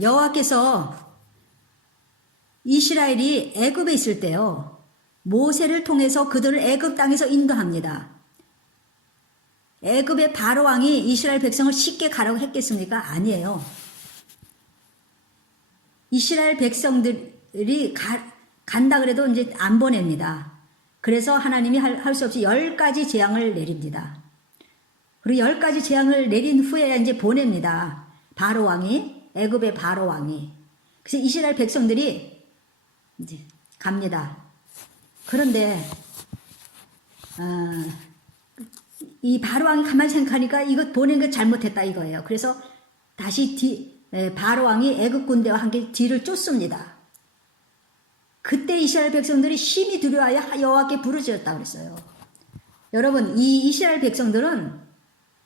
여호와께서 이스라엘이 애굽에 있을 때요, 모세를 통해서 그들을 애굽 땅에서 인도합니다. 애굽의 바로 왕이 이스라엘 백성을 쉽게 가라고 했겠습니까? 아니에요. 이스라엘 백성들이 간다 그래도 이제 안 보냅니다. 그래서 하나님이 할 수 없이 10가지 재앙을 내립니다. 그리고 10가지 재앙을 내린 후에 이제 보냅니다. 바로 왕이, 애굽의 바로 왕이. 그래서 이스라엘 백성들이 이제 갑니다. 그런데 이 바로 왕이 가만히 생각하니까 이거 보낸 거 잘못했다 이거예요. 그래서 다시 바로 왕이 애굽 군대와 함께 뒤를 쫓습니다. 그때 이스라엘 백성들이 심히 두려워하여 여호와께 부르짖었다고 그랬어요. 여러분, 이 이스라엘 백성들은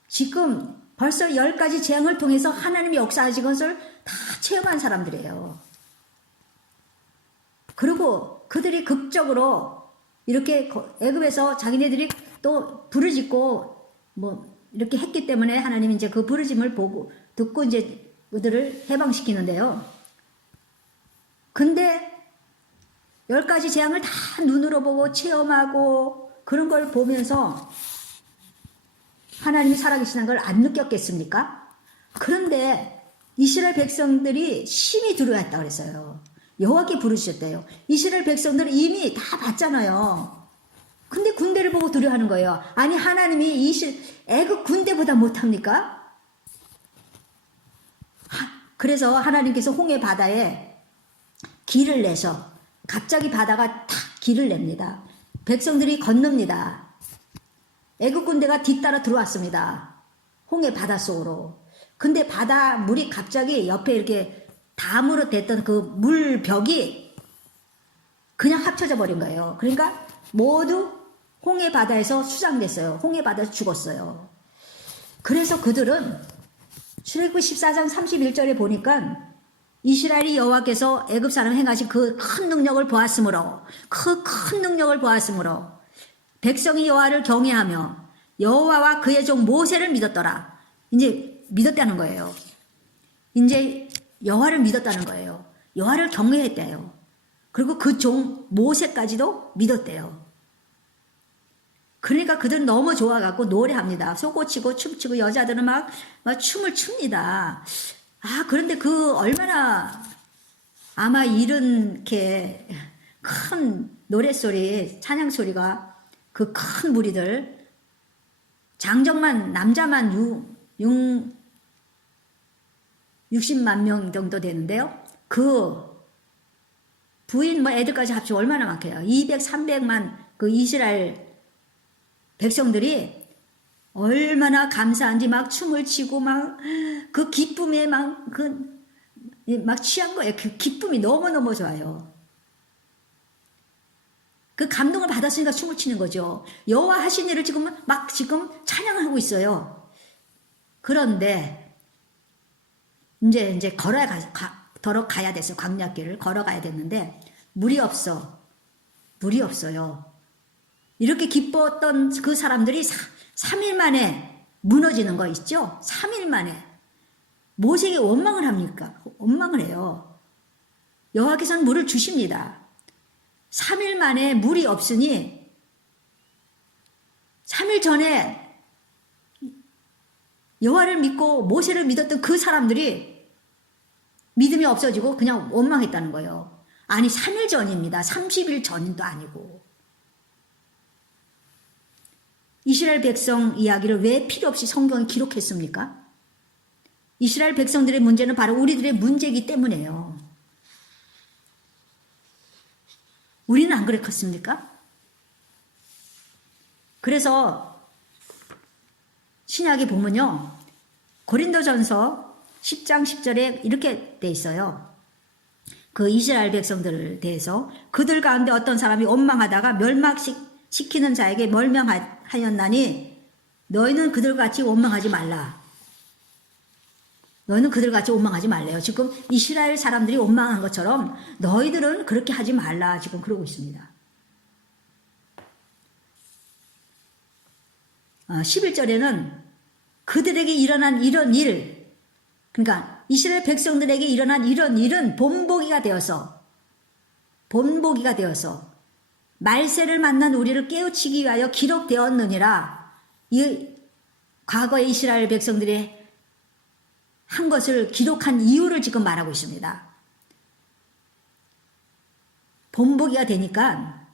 지금 벌써 10가지 재앙을 통해서 하나님이 역사하신 것을 다 체험한 사람들이에요. 그리고 그들이 극적으로 이렇게 애굽에서 자기네들이 또 부르짖고 뭐 이렇게 했기 때문에 하나님이 이제 그 부르짖음을 보고 듣고 이제 그들을 해방시키는데요. 근데 10가지 재앙을 다 눈으로 보고 체험하고 그런 걸 보면서 하나님이 살아계시는 걸 안 느꼈겠습니까? 그런데 이스라엘 백성들이 심히 두려워했다고 그랬어요. 여호와께 부르셨대요. 이스라엘 백성들은 이미 다 봤잖아요. 근데 군대를 보고 두려워하는 거예요. 아니, 하나님이 애굽 군대보다 못합니까? 그래서 하나님께서 홍해 바다에 길을 내서 갑자기 바다가 탁 길을 냅니다. 백성들이 건넙니다. 애굽 군대가 뒤따라 들어왔습니다. 홍해 바다 속으로. 근데 바다 물이 갑자기 옆에 이렇게 담으로 됐던 그 물벽이 그냥 합쳐져 버린 거예요. 그러니까 모두 홍해 바다에서 수장됐어요. 홍해 바다에서 죽었어요. 그래서 그들은 출애굽기 14장 31절에 보니까 이스라엘이 여호와께서 애굽 사람 행하신 그 큰 능력을 보았으므로, 그 큰 능력을 보았으므로 백성이 여호와를 경외하며 여호와와 그의 종 모세를 믿었더라. 이제 믿었다는 거예요. 이제 여호와를 믿었다는 거예요. 여호와를 경외했대요. 그리고 그 종 모세까지도 믿었대요. 그러니까 그들은 너무 좋아갖고 노래합니다. 소고치고 춤추고 여자들은 막 춤을 춥니다. 그런데 그 얼마나 아마 이렇게 큰 노랫소리, 찬양소리가 그 큰 무리들, 장정만, 남자만 60만 명 정도 되는데요. 그 부인 뭐 애들까지 합치면 얼마나 많게요. 200, 300만 그 이스라엘 백성들이 얼마나 감사한지 막 춤을 추고 막 그 기쁨에 막 취한 거예요. 그 기쁨이 너무너무 좋아요. 그 감동을 받았으니까 춤을 추는 거죠. 여호와 하신 일을 지금 찬양을 하고 있어요. 그런데 이제 걸어가야 됐어요. 광야길을 걸어가야 됐는데 물이 없어요. 이렇게 기뻤던 그 사람들이 3일 만에 무너지는 거 있죠? 3일 만에 모세에게 원망을 합니까? 원망을 해요. 여호와께서는 물을 주십니다. 3일 만에 물이 없으니 3일 전에 여호와를 믿고 모세를 믿었던 그 사람들이 믿음이 없어지고 그냥 원망했다는 거예요. 아니, 3일 전입니다. 30일 전도 아니고. 이스라엘 백성 이야기를 왜 필요 없이 성경에 기록했습니까? 이스라엘 백성들의 문제는 바로 우리들의 문제이기 때문에요. 우리는 안 그랬겠습니까? 그래서 신약에 보면요, 고린도전서 10장 10절에 이렇게 돼 있어요. 그 이스라엘 백성들에 대해서 그들 가운데 어떤 사람이 원망하다가 멸망시키는 자에게 멸명하였나니 너희는 그들같이 원망하지 말라. 너희는 그들같이 원망하지 말래요. 지금 이스라엘 사람들이 원망한 것처럼 너희들은 그렇게 하지 말라. 지금 그러고 있습니다. 11절에는 그들에게 일어난 이런 일, 그러니까 이스라엘 백성들에게 일어난 이런 일은 본보기가 되어서 말세를 만난 우리를 깨우치기 위하여 기록되었느니라. 이 과거의 이스라엘 백성들이 한 것을 기록한 이유를 지금 말하고 있습니다. 본보기가 되니까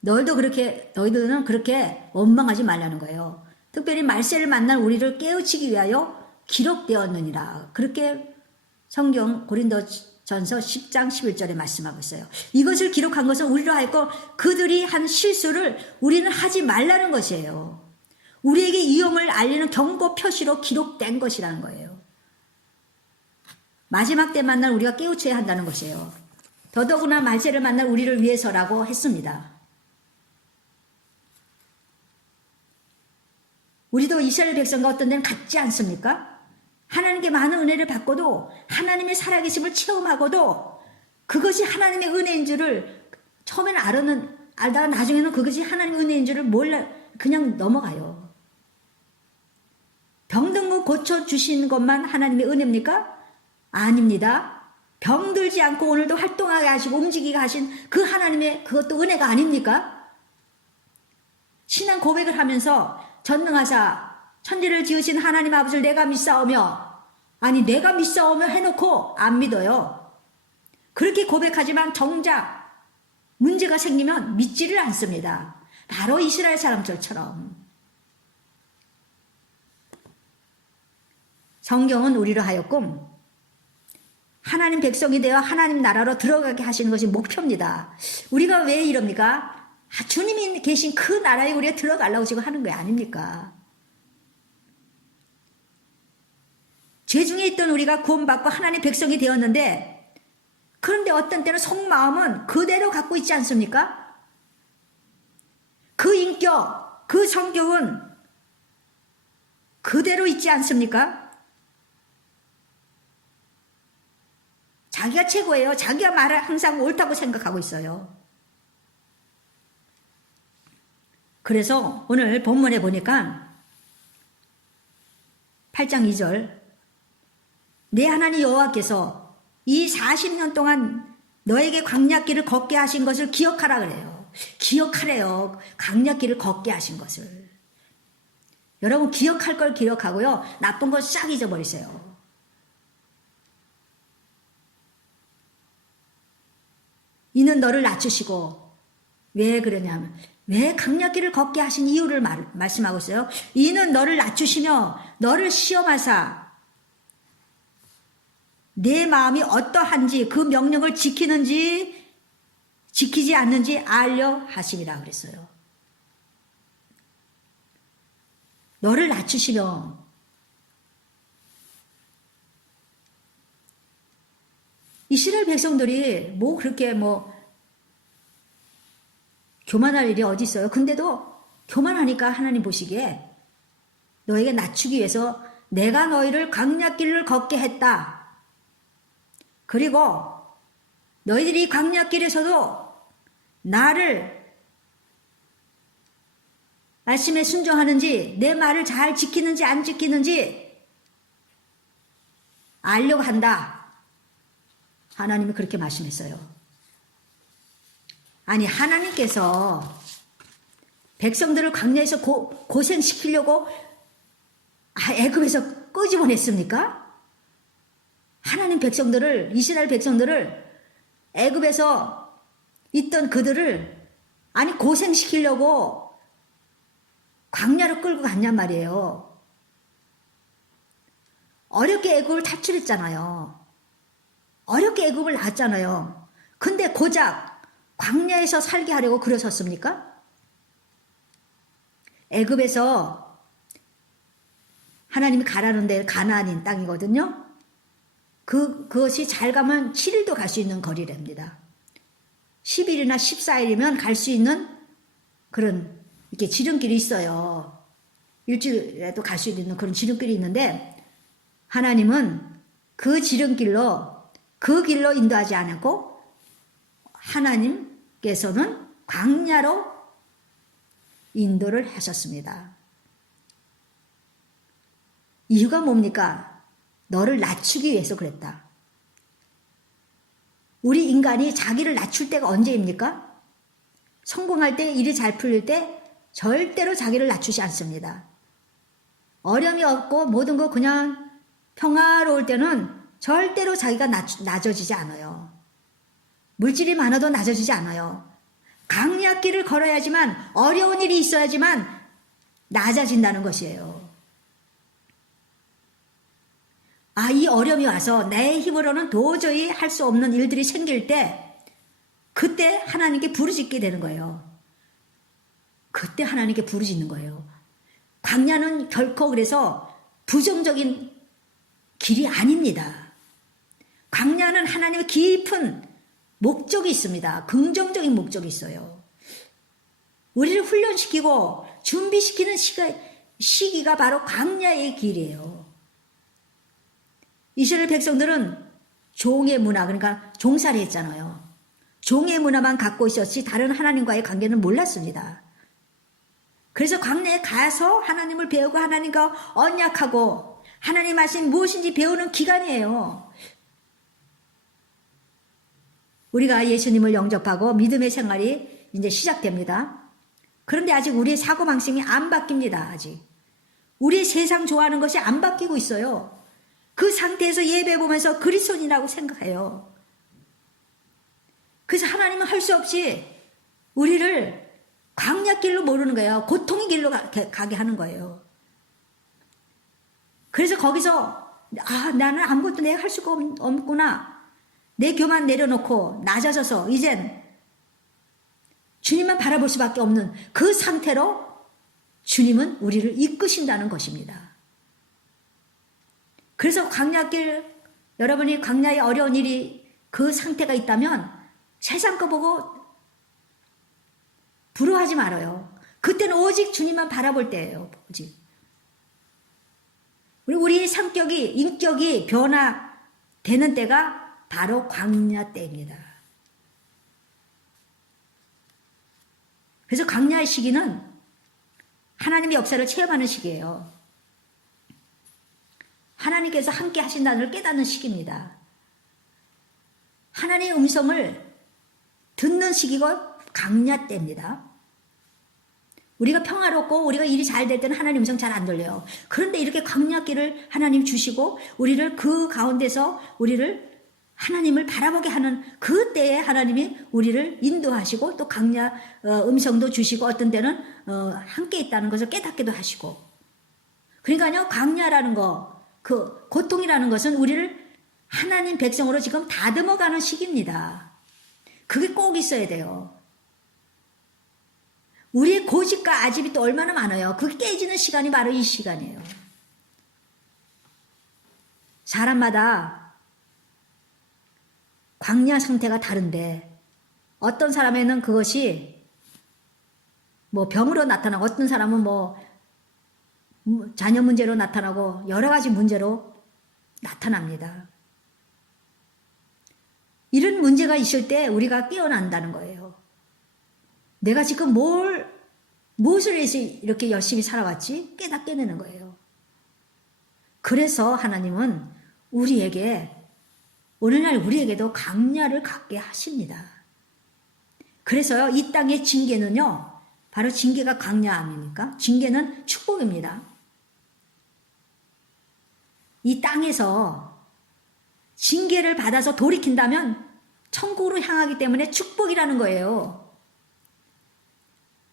너희들은 그렇게 원망하지 말라는 거예요. 특별히 말세를 만날 우리를 깨우치기 위하여 기록되었느니라. 그렇게 성경 고린도전서 10장 11절에 말씀하고 있어요. 이것을 기록한 것은 우리로 하여금 그들이 한 실수를 우리는 하지 말라는 것이에요. 우리에게 위험을 알리는 경고 표시로 기록된 것이라는 거예요. 마지막 때 만날 우리가 깨우쳐야 한다는 것이에요. 더더구나 말세를 만날 우리를 위해서라고 했습니다. 우리도 이스라엘 백성과 어떤 데는 같지 않습니까? 하나님께 많은 은혜를 받고도 하나님의 살아계심을 체험하고도 그것이 하나님의 은혜인 줄을 처음에는 알다가 나중에는 그것이 하나님의 은혜인 줄을 몰라 그냥 넘어가요. 병든 거 고쳐주신 것만 하나님의 은혜입니까? 아닙니다. 병들지 않고 오늘도 활동하게 하시고 움직이게 하신 그 하나님의 그것도 은혜가 아닙니까? 신앙 고백을 하면서 전능하사 천지를 지으신 하나님 아버지를 내가 믿사오며, 아니 내가 믿사오며 해놓고 안 믿어요. 그렇게 고백하지만 정작 문제가 생기면 믿지를 않습니다. 바로 이스라엘 사람들처럼. 성경은 우리로 하여금 하나님 백성이 되어 하나님 나라로 들어가게 하시는 것이 목표입니다. 우리가 왜 이럽니까? 주님이 계신 그 나라에 우리가 들어가려고 지금 하는 거 아닙니까? 죄 중에 있던 우리가 구원받고 하나님의 백성이 되었는데, 그런데 어떤 때는 속마음은 그대로 갖고 있지 않습니까? 그 인격, 그 성격은 그대로 있지 않습니까? 자기가 최고예요. 자기가 말을 항상 옳다고 생각하고 있어요. 그래서 오늘 본문에 보니까 8장 2절, 내 하나님 여호와께서 이 40년 동안 너에게 광야길을 걷게 하신 것을 기억하라 그래요. 기억하래요. 광야길을 걷게 하신 것을. 여러분 기억할 걸 기억하고요. 나쁜 걸 싹 잊어버리세요. 이는 너를 낮추시고, 왜 그러냐면 왜 광야길을 걷게 하신 이유를 말씀하고 있어요. 이는 너를 낮추시며 너를 시험하사 내 마음이 어떠한지 그 명령을 지키는지 지키지 않는지 알려 하심이라 그랬어요. 너를 낮추시며, 이스라엘 백성들이 그렇게 교만할 일이 어디 있어요? 근데도 교만하니까 하나님 보시기에 너에게 낮추기 위해서 내가 너희를 광야길을 걷게 했다. 그리고 너희들이 광야길에서도 나를 말씀에 순종하는지 내 말을 잘 지키는지 안 지키는지 알려고 한다. 하나님이 그렇게 말씀했어요. 아니 하나님께서 백성들을 광야에서 고생시키려고 애굽에서 끄집어냈습니까? 하나님 백성들을, 이스라엘 백성들을, 애굽에서 있던 그들을 아니 고생시키려고 광야로 끌고 갔냔 말이에요. 어렵게 애굽을 탈출했잖아요. 어렵게 애굽을 나왔잖아요. 근데 고작 광야에서 살게 하려고 그러셨습니까? 애굽에서 하나님이 가라는 데 가나안인 땅이거든요. 그것이 잘 가면 7일도 갈 수 있는 거리랍니다. 10일이나 14일이면 갈 수 있는 그런 이렇게 지름길이 있어요. 일주일에도 갈 수 있는 그런 지름길이 있는데, 하나님은 그 지름길로 그 길로 인도하지 않았고 하나님께서는 광야로 인도를 하셨습니다. 이유가 뭡니까? 너를 낮추기 위해서 그랬다. 우리 인간이 자기를 낮출 때가 언제입니까? 성공할 때, 일이 잘 풀릴 때 절대로 자기를 낮추지 않습니다. 어려움이 없고 모든 거 그냥 평화로울 때는 절대로 자기가 낮아지지 않아요. 물질이 많아도 낮아지지 않아요. 강약길을 걸어야지만, 어려운 일이 있어야지만 낮아진다는 것이에요. 이 어려움이 와서 내 힘으로는 도저히 할 수 없는 일들이 생길 때, 그때 하나님께 부르짖게 되는 거예요. 그때 하나님께 부르짖는 거예요. 광야는 결코 그래서 부정적인 길이 아닙니다. 광야는 하나님의 깊은 목적이 있습니다. 긍정적인 목적이 있어요. 우리를 훈련시키고 준비시키는 시기가 바로 광야의 길이에요. 이스라엘 백성들은 종의 문화, 그러니까 종살이 했잖아요. 종의 문화만 갖고 있었지 다른 하나님과의 관계는 몰랐습니다. 그래서 광야에 가서 하나님을 배우고 하나님과 언약하고 하나님 말씀 무엇인지 배우는 기간이에요. 우리가 예수님을 영접하고 믿음의 생활이 이제 시작됩니다. 그런데 아직 우리의 사고방식이 안 바뀝니다. 아직. 우리 세상 좋아하는 것이 안 바뀌고 있어요. 그 상태에서 예배 보면서 그리스도인이라고 생각해요. 그래서 하나님은 할 수 없이 우리를 광야길로 모르는 거예요. 고통의 길로 가게 하는 거예요. 그래서 거기서 나는 아무것도 내가 할 수가 없구나. 내 교만 내려놓고 낮아져서 이젠 주님만 바라볼 수밖에 없는 그 상태로 주님은 우리를 이끄신다는 것입니다. 그래서 광야길, 여러분이 광야에 어려운 일이 그 상태가 있다면 세상 거 보고 부러워하지 말아요. 그때는 오직 주님만 바라볼 때예요. 오직. 우리의 성격이, 인격이 변화되는 때가 바로 광야 때입니다. 그래서 광야의 시기는 하나님의 역사를 체험하는 시기예요. 하나님께서 함께 하신다는 걸 깨닫는 시기입니다. 하나님의 음성을 듣는 시기가 광야 때입니다. 우리가 평화롭고 우리가 일이 잘 될 때는 하나님 음성 잘 안 들려요. 그런데 이렇게 광야길을 하나님 주시고 우리를 그 가운데서 우리를 하나님을 바라보게 하는 그때에 하나님이 우리를 인도하시고 또 광야 음성도 주시고 어떤 때는 함께 있다는 것을 깨닫기도 하시고. 그러니까요, 광야라는 거, 그 고통이라는 것은 우리를 하나님 백성으로 지금 다듬어가는 시기입니다. 그게 꼭 있어야 돼요. 우리의 고집과 아집이 또 얼마나 많아요. 그게 깨지는 시간이 바로 이 시간이에요. 사람마다 광야 상태가 다른데 어떤 사람에는 그것이 뭐 병으로 나타나고 어떤 사람은 뭐 자녀 문제로 나타나고 여러 가지 문제로 나타납니다. 이런 문제가 있을 때 우리가 깨어난다는 거예요. 내가 지금 무엇을 위해서 이렇게 열심히 살아왔지? 깨닫게되는 거예요. 그래서 하나님은 우리에게 오늘날 우리에게도 광야를 갖게 하십니다. 그래서요, 이 땅의 징계는요, 바로 징계가 광야 아닙니까? 징계는 축복입니다. 이 땅에서 징계를 받아서 돌이킨다면 천국으로 향하기 때문에 축복이라는 거예요.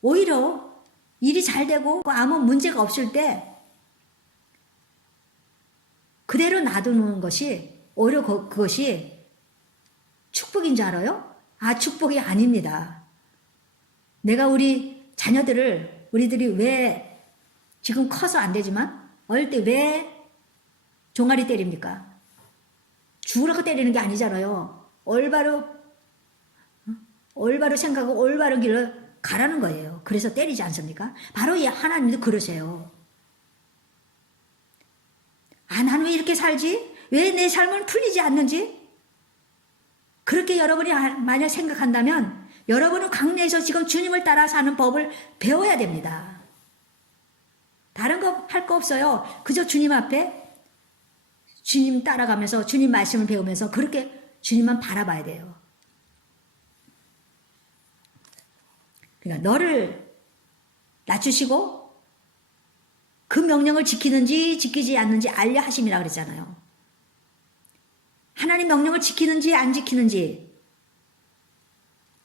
오히려 일이 잘 되고 아무 문제가 없을 때 그대로 놔두는 것이 오히려 그것이 축복인 줄 알아요? 축복이 아닙니다. 내가 우리 자녀들을 우리들이 왜 지금 커서 안 되지만 어릴 때 왜 종아리 때립니까? 죽으라고 때리는 게 아니잖아요. 올바로 생각하고 올바른 길을 가라는 거예요. 그래서 때리지 않습니까? 바로 이 하나님도 그러세요. 나는 왜 이렇게 살지? 왜 내 삶은 풀리지 않는지? 그렇게 여러분이 만약 생각한다면 여러분은 광야에서 지금 주님을 따라 사는 법을 배워야 됩니다. 다른 거 할 거 없어요. 그저 주님 앞에 주님 따라가면서 주님 말씀을 배우면서 그렇게 주님만 바라봐야 돼요. 그러니까 너를 낮추시고 그 명령을 지키는지 지키지 않는지 알려 하심이라 그랬잖아요. 하나님 명령을 지키는지 안 지키는지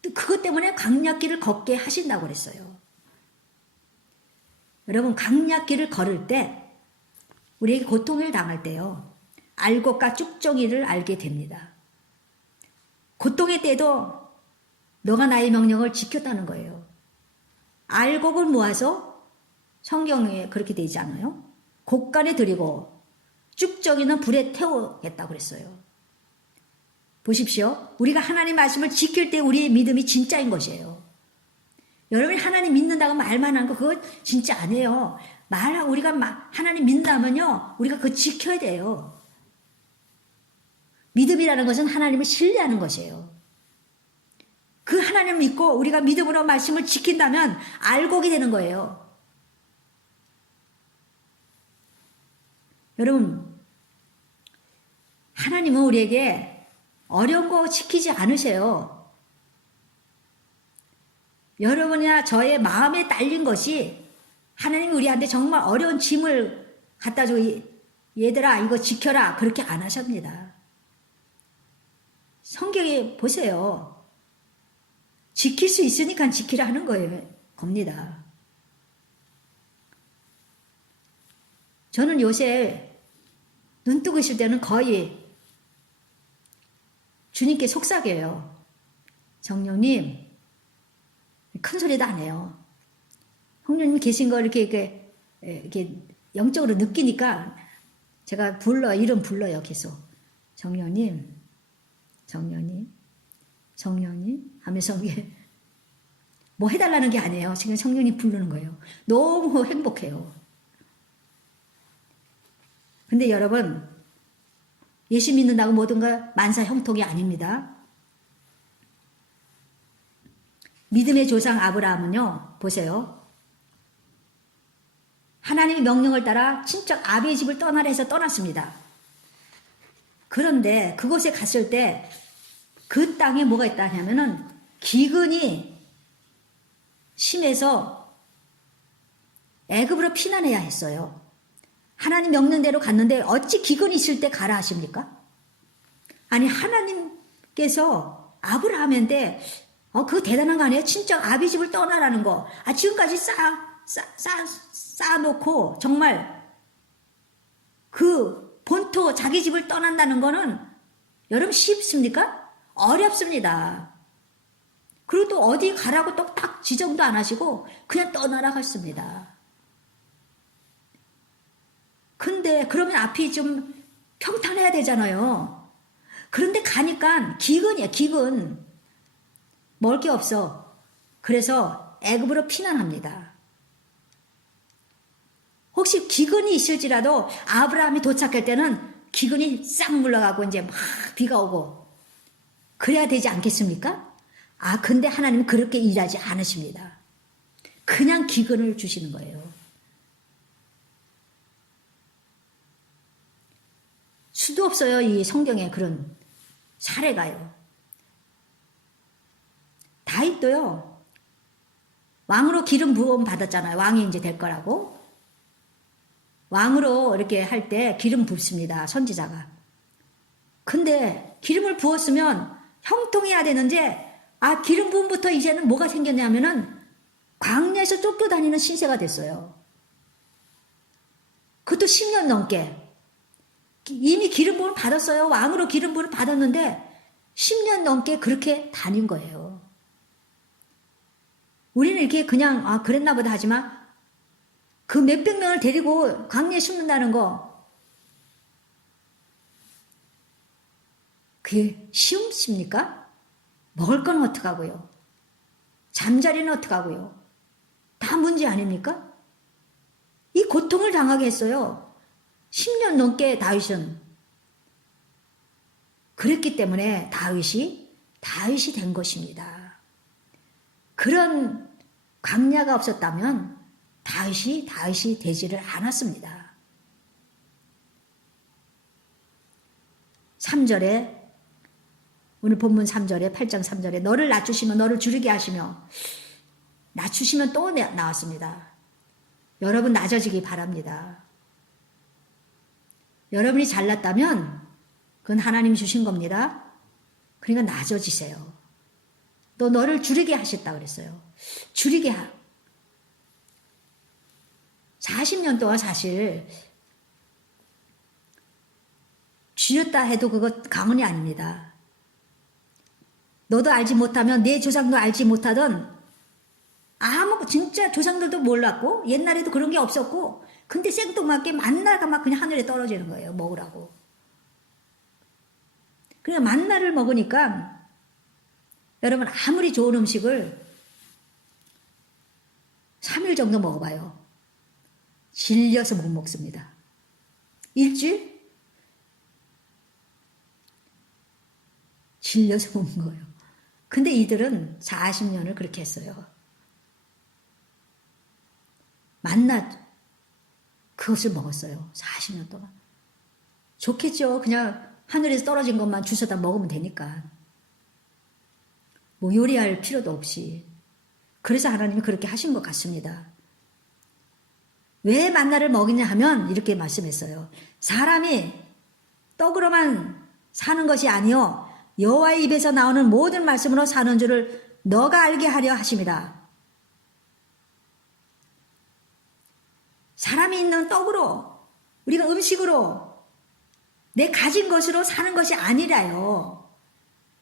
또 그것 때문에 광야길을 걷게 하신다고 그랬어요. 여러분 광야길을 걸을 때 우리에게 고통을 당할 때요. 알곡과 쭉정이를 알게 됩니다. 고통의 때도 너가 나의 명령을 지켰다는 거예요. 알곡을 모아서 성경에 그렇게 되지 않아요? 곡간에 들이고 쭉정이는 불에 태우겠다고 그랬어요. 보십시오. 우리가 하나님 말씀을 지킬 때 우리의 믿음이 진짜인 것이에요. 여러분이 하나님 믿는다고 말만 하는 거 그거 진짜 아니에요. 우리가 하나님 믿는다면요. 우리가 그거 지켜야 돼요. 믿음이라는 것은 하나님을 신뢰하는 것이에요. 그 하나님을 믿고 우리가 믿음으로 말씀을 지킨다면 알곡이 되는 거예요. 여러분, 하나님은 우리에게 어려운 거 시키지 않으세요. 여러분이나 저의 마음에 딸린 것이 하나님이 우리한테 정말 어려운 짐을 갖다 주고 얘들아 이거 지켜라 그렇게 안 하십니다. 성경에 보세요. 지킬 수 있으니까 지키라 하는 겁니다. 저는 요새 눈 뜨고 있을 때는 거의 주님께 속삭여요. 성령님, 큰 소리도 안 해요. 성령님 계신 거 이렇게 영적으로 느끼니까 제가 이름 불러요, 계속. 성령님, 성령님, 성령님 하면서 뭐 해달라는 게 아니에요. 지금 성령님 부르는 거예요. 너무 행복해요. 근데 여러분, 예수 믿는다고 모든 걸 만사 형통이 아닙니다. 믿음의 조상 아브라함은요, 보세요. 하나님의 명령을 따라 친척 아비의 집을 떠나라 해서 떠났습니다. 그런데 그곳에 갔을 때 그 땅에 뭐가 있다 하냐면은 기근이 심해서 애굽으로 피난해야 했어요. 하나님 명령대로 갔는데 어찌 기근이 있을 때 가라 하십니까? 아니 하나님께서 아브라함한테 그거 대단한 거 아니에요? 친척 아비 집을 떠나라는 거. 지금까지 쌓아놓고 정말 그 본토 자기 집을 떠난다는 거는 여러분 쉽습니까? 어렵습니다. 그리고 또 어디 가라고 또 딱 지정도 안 하시고 그냥 떠나라 하셨습니다. 근데 그러면 앞이 좀 평탄해야 되잖아요. 그런데 가니까 기근이야, 기근. 먹을 게 없어. 그래서 애굽으로 피난합니다. 혹시 기근이 있을지라도 아브라함이 도착할 때는 기근이 싹 물러가고 이제 막 비가 오고 그래야 되지 않겠습니까? 근데 하나님은 그렇게 일하지 않으십니다. 그냥 기근을 주시는 거예요. 수도 없어요. 이 성경에 그런 사례가요. 다윗도요. 왕으로 기름 부음 받았잖아요. 왕이 이제 될 거라고. 왕으로 이렇게 할 때 기름 붓습니다. 선지자가. 근데 기름을 부었으면 형통해야 되는데 기름 부음부터 이제는 뭐가 생겼냐면은 광야에서 쫓겨다니는 신세가 됐어요. 그것도 10년 넘게. 이미 기름 부음을 받았어요. 왕으로 기름 부음을 받았는데 10년 넘게 그렇게 다닌 거예요. 우리는 이렇게 그냥 그랬나 보다 하지만 그 몇백 명을 데리고 광야에 숨는다는 거 그게 쉬웁습니까? 먹을 건 어떡하고요? 잠자리는 어떡하고요? 다 문제 아닙니까? 이 고통을 당하게 했어요. 10년 넘게 다윗은. 그랬기 때문에 다윗이 된 것입니다. 그런 광야가 없었다면 다윗이 되지를 않았습니다. 3절에 오늘 본문 3절에 8장 3절에 너를 낮추시면 너를 줄이게 하시며 낮추시면 또 나왔습니다. 여러분 낮아지기 바랍니다. 여러분이 잘났다면 그건 하나님이 주신 겁니다. 그러니까 낮아지세요. 또 너를 줄이게 하셨다 그랬어요. 줄이게 40년 동안 사실 쥐었다 해도 그거 강언이 아닙니다. 너도 알지 못하면 내 조상도 알지 못하던 진짜 조상들도 몰랐고 옛날에도 그런 게 없었고 근데 생뚱맞게 만나가 막 그냥 하늘에 떨어지는 거예요. 먹으라고. 그냥 만나를 먹으니까 여러분 아무리 좋은 음식을 3일 정도 먹어봐요. 질려서 못 먹습니다. 일주일? 질려서 못 먹어요. 근데 이들은 40년을 그렇게 했어요. 만나 그것을 먹었어요. 40년 동안. 좋겠죠. 그냥 하늘에서 떨어진 것만 주워다 먹으면 되니까. 뭐 요리할 필요도 없이. 그래서 하나님이 그렇게 하신 것 같습니다. 왜 만나를 먹이냐 하면 이렇게 말씀했어요. 사람이 떡으로만 사는 것이 아니요 여호와의 입에서 나오는 모든 말씀으로 사는 줄을 너가 알게 하려 하심이라. 사람이 있는 떡으로 우리가 음식으로 내 가진 것으로 사는 것이 아니라요.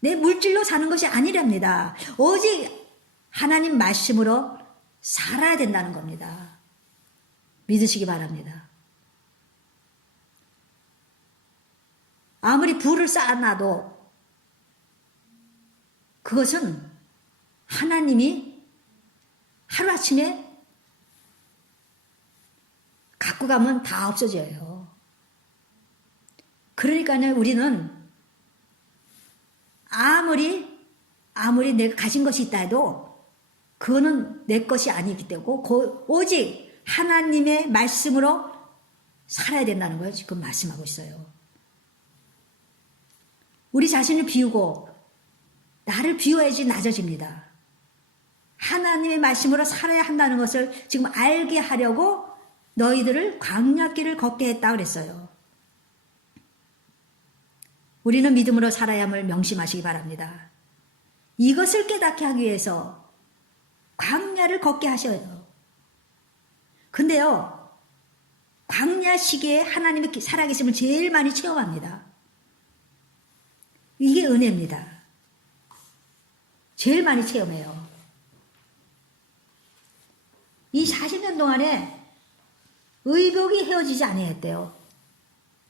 내 물질로 사는 것이 아니랍니다. 오직 하나님 말씀으로 살아야 된다는 겁니다. 믿으시기 바랍니다. 아무리 부를 쌓아놔도 그것은 하나님이 하루아침에 갖고 가면 다 없어져요. 그러니까요, 우리는 아무리 내가 가진 것이 있다 해도 그거는 내 것이 아니기 때문에 오직 하나님의 말씀으로 살아야 된다는 거예요. 지금 말씀하고 있어요. 우리 자신을 비우고 나를 비워야지 낮아집니다. 하나님의 말씀으로 살아야 한다는 것을 지금 알게 하려고 너희들을 광야길을 걷게 했다 그랬어요. 우리는 믿음으로 살아야 함을 명심하시기 바랍니다. 이것을 깨닫게 하기 위해서 광야를 걷게 하셔요. 근데요, 광야 시기에 하나님의 살아계심을 제일 많이 체험합니다. 이게 은혜입니다. 제일 많이 체험해요. 이 40년 동안에 의복이 헤어지지 아니했대요.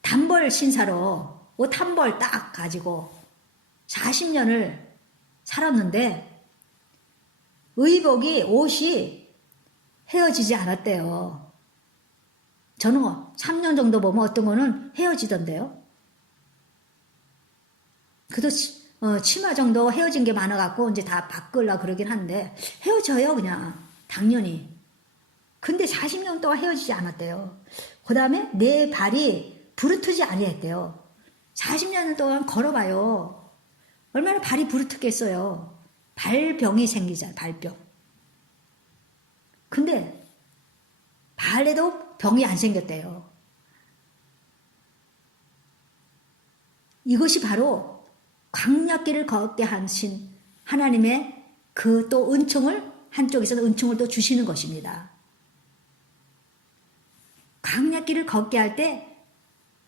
단벌 신사로 옷 한 벌 딱 가지고 40년을 살았는데 옷이 헤어지지 않았대요. 저는 3년 정도 보면 어떤 거는 헤어지던데요. 그래도 치마 정도 헤어진 게 많아갖고 이제 다 바꾸려고 그러긴 한데 헤어져요 그냥 당연히. 근데 40년 동안 헤어지지 않았대요. 그 다음에 내 발이 부르트지 아니했대요. 40년 동안 걸어봐요. 얼마나 발이 부르트겠어요. 발병이 생기잖아요. 발병. 근데 발에도 병이 안 생겼대요. 이것이 바로 광야길을 걷게 하신 하나님의 그 또 은총을 한쪽에서는 은총을 또 주시는 것입니다. 광야길을 걷게 할 때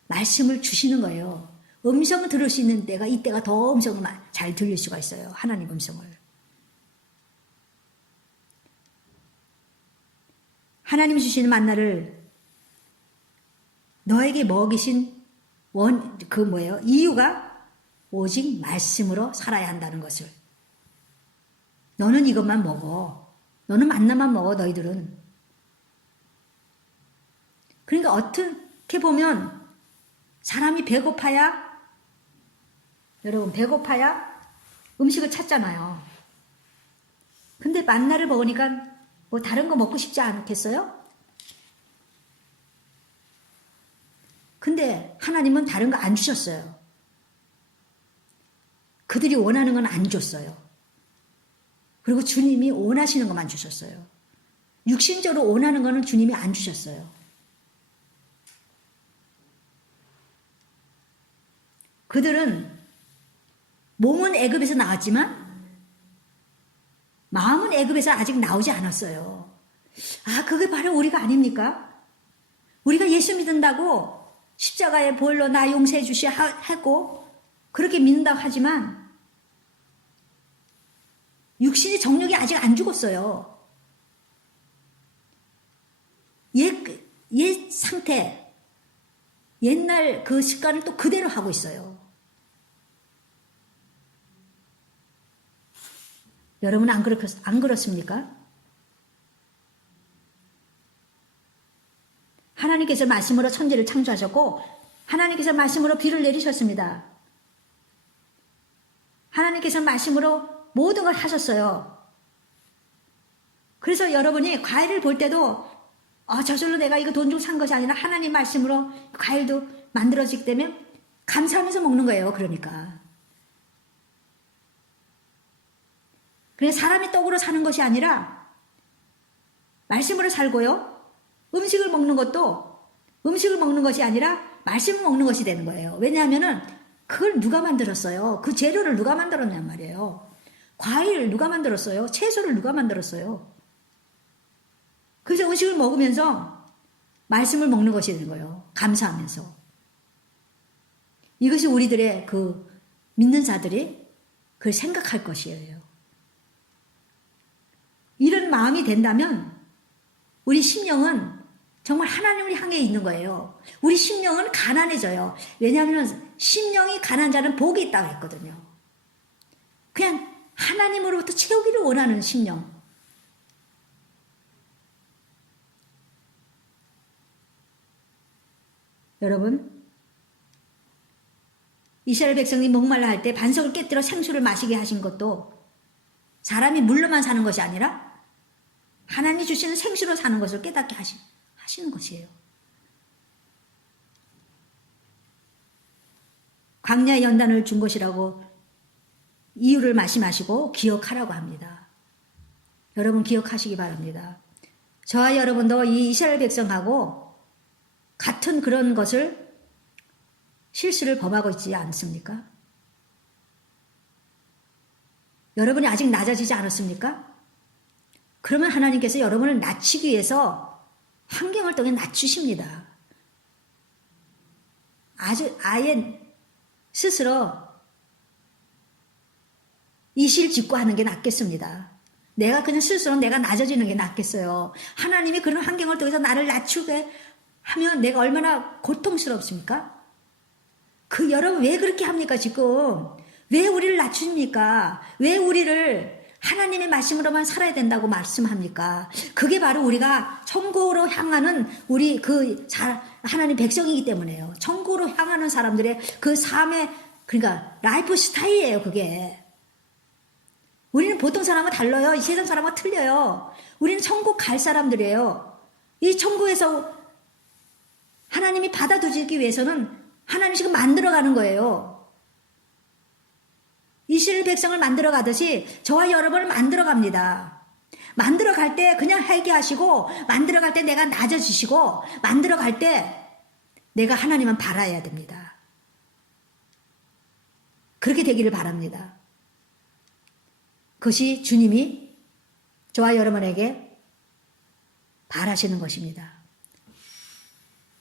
말씀을 주시는 거예요. 음성을 들을 수 있는 때가 이때가 더 음성을 잘 들릴 수가 있어요. 하나님 음성을. 하나님이 주시는 만나를 너에게 먹이신 이유가 오직 말씀으로 살아야 한다는 것을. 너는 이것만 먹어. 너는 만나만 먹어 너희들은. 그러니까 어떻게 보면 사람이 여러분 배고파야 음식을 찾잖아요. 근데 만나를 먹으니까 뭐 다른 거 먹고 싶지 않겠어요? 근데 하나님은 다른 거 안 주셨어요. 그들이 원하는 건 안 줬어요. 그리고 주님이 원하시는 것만 주셨어요. 육신적으로 원하는 거는 주님이 안 주셨어요. 그들은 몸은 애굽에서 나왔지만 마음은 애굽에서 아직 나오지 않았어요. 아, 그게 바로 우리가 아닙니까? 우리가 예수 믿는다고 십자가의 보혈로 나 용서해 주시 하고 그렇게 믿는다고 하지만 육신의 정력이 아직 안 죽었어요. 옛 상태, 옛날 그 습관을 또 그대로 하고 있어요. 여러분 안 그렇습니까? 하나님께서 말씀으로 천지를 창조하셨고 하나님께서 말씀으로 비를 내리셨습니다. 하나님께서 말씀으로 모든 걸 하셨어요. 그래서 여러분이 과일을 볼 때도 저절로 내가 이거 돈 주고 산 것이 아니라 하나님 말씀으로 과일도 만들어지기 때문에 감사하면서 먹는 거예요. 그러니까. 그래서 사람이 떡으로 사는 것이 아니라 말씀으로 살고요. 음식을 먹는 것이 아니라 말씀을 먹는 것이 되는 거예요. 왜냐하면은 그걸 누가 만들었어요? 그 재료를 누가 만들었냔 말이에요. 과일 누가 만들었어요? 채소를 누가 만들었어요? 그래서 음식을 먹으면서 말씀을 먹는 것이 되는 거예요. 감사하면서. 이것이 우리들의 그 믿는 자들이 그걸 생각할 것이에요. 이런 마음이 된다면 우리 심령은 정말 하나님을 향해 있는 거예요. 우리 심령은 가난해져요. 왜냐하면 심령이 가난한 자는 복이 있다고 했거든요. 그냥 하나님으로부터 채우기를 원하는 심령. 여러분, 이스라엘 백성이 목말라 할 때 반석을 깨뜨려 생수를 마시게 하신 것도 사람이 물로만 사는 것이 아니라 하나님이 주시는 생수로 사는 것을 깨닫게 하시는 것이에요. 광야의 연단을 준 것이라고 이유를 말씀하시고 기억하라고 합니다. 여러분 기억하시기 바랍니다. 저와 여러분도 이 이스라엘 백성하고 같은 그런 것을 실수를 범하고 있지 않습니까? 여러분이 아직 낮아지지 않았습니까? 그러면 하나님께서 여러분을 낮추기 위해서 환경을 통해 낮추십니다. 아예 스스로 이실 짓고 하는 게 낫겠습니다. 내가 그냥 스스로 내가 낮아지는 게 낫겠어요. 하나님이 그런 환경을 통해서 나를 낮추게 하면 내가 얼마나 고통스럽습니까? 여러분 왜 그렇게 합니까 지금? 왜 우리를 낮춥니까? 왜 우리를 하나님의 말씀으로만 살아야 된다고 말씀합니까? 그게 바로 우리가 천국으로 향하는 우리 하나님 백성이기 때문에요. 천국으로 향하는 사람들의 그 삶의 그러니까 라이프 스타일이에요. 그게. 우리는 보통 사람과 달라요. 이 세상 사람과 틀려요. 우리는 천국 갈 사람들이에요. 이 천국에서 하나님이 받아들이기 위해서는 하나님이 지금 만들어가는 거예요. 이스라엘 백성을 만들어가듯이 저와 여러분을 만들어갑니다. 만들어갈 때 그냥 하게 하시고 만들어갈 때 내가 낮아지시고 만들어갈 때 내가 하나님은 바라야 됩니다. 그렇게 되기를 바랍니다. 그것이 주님이 저와 여러분에게 바라시는 것입니다.